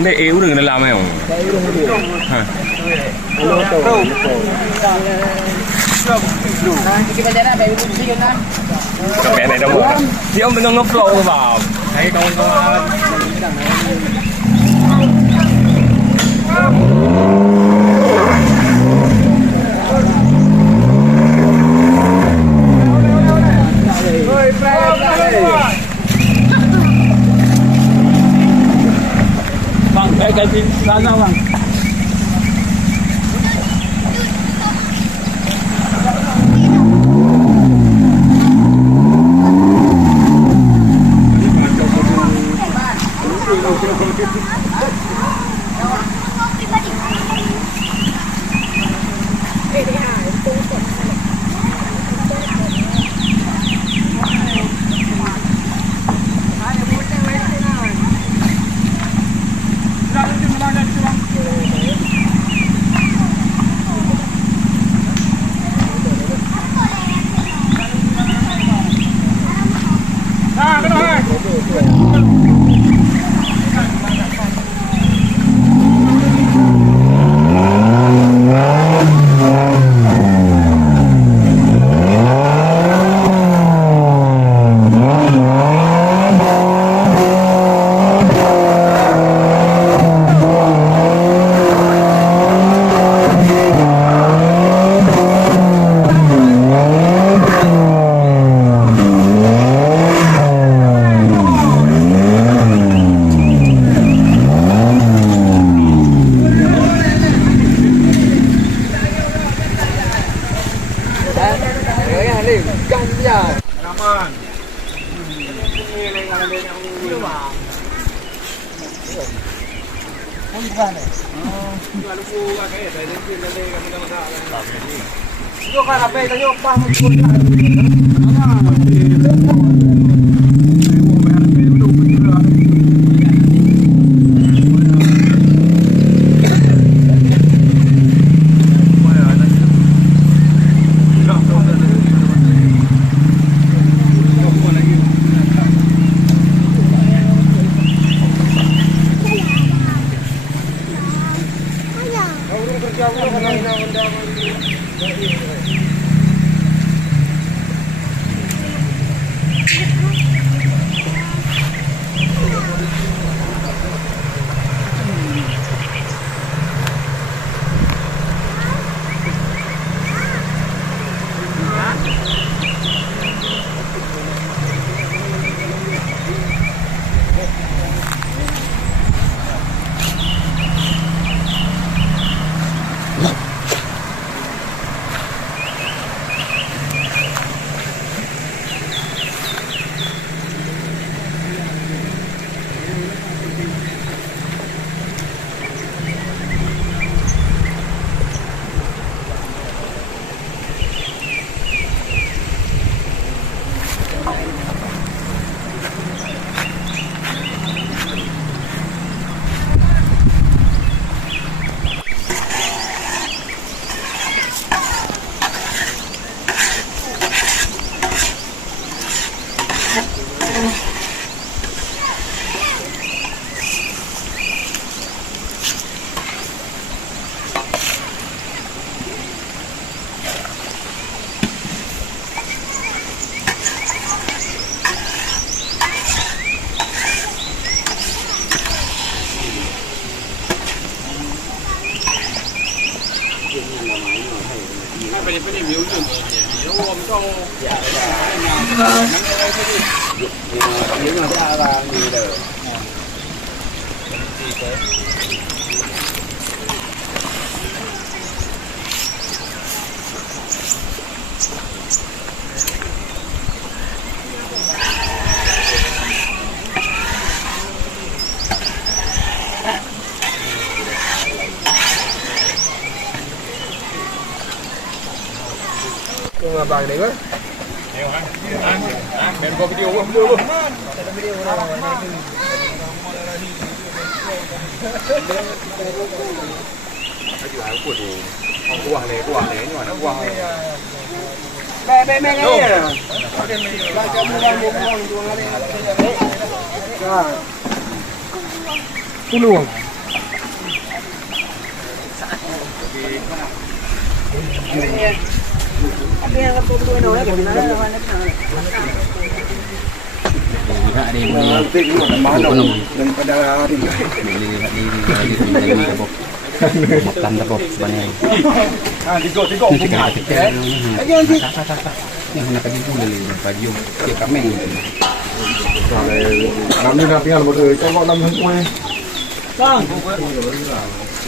Ini EU dengan lama yang. Kayak này đâu rồi? Thì ông đừng ngeflow vào. Thấy kawan-kawan. Bang, kayak di sana bang. Bang đấy quá. Main gua video lu. Luồng. Makan tepok sebenarnya. Tigo. Yang hendak pergi pun dari pagi dia kami. Kami dah tinggal berdua. Coba 5 hari kuih. Bang.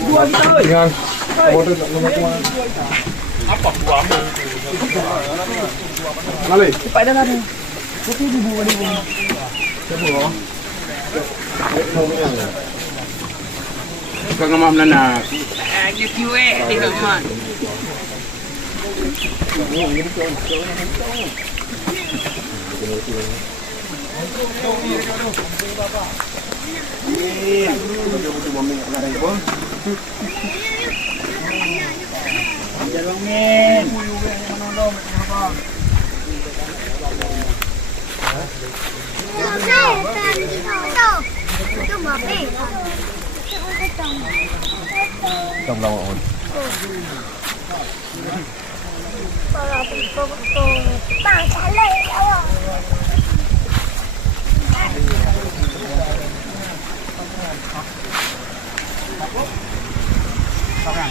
Buah kita oi. Tinggal. Berdua tak lama kuih. Apa buah? Lali. Cepat dah ada. Putih di buah ni. Coba. Kau ngamam nana. Gitu di rumah. Trong lòng ổn. Bạn trả lời đâu rồi? Kurang.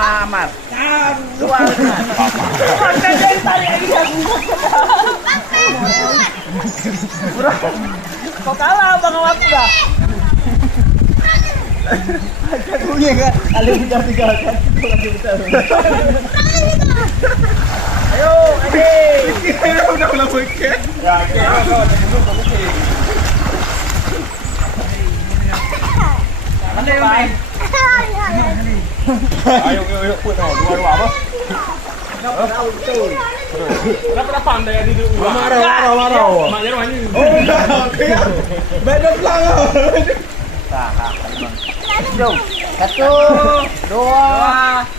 Amat. Dua. Makan dia tanya dia. Kau kalah bang aku dah. Punya kan? Ada tiga kan? Ayo, adik. Udah bukit. Ya, kau dulu Mana yang main? Ayo, put dua apa? Kenapa pandai di dulu? Marah. Maknya rumahnya. Oh, oke. Beda pelang. Jom. 1, 2,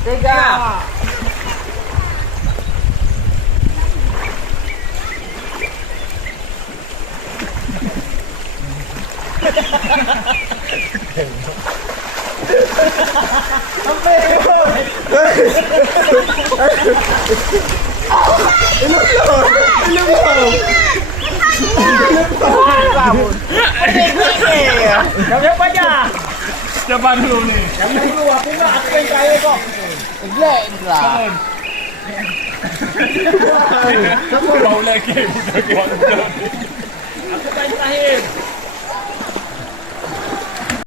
3. Siapa aja? Siapa dulu nih? Yang dulu aku enggak, aku yang kaya kok. Black lah. Kau lagi, udah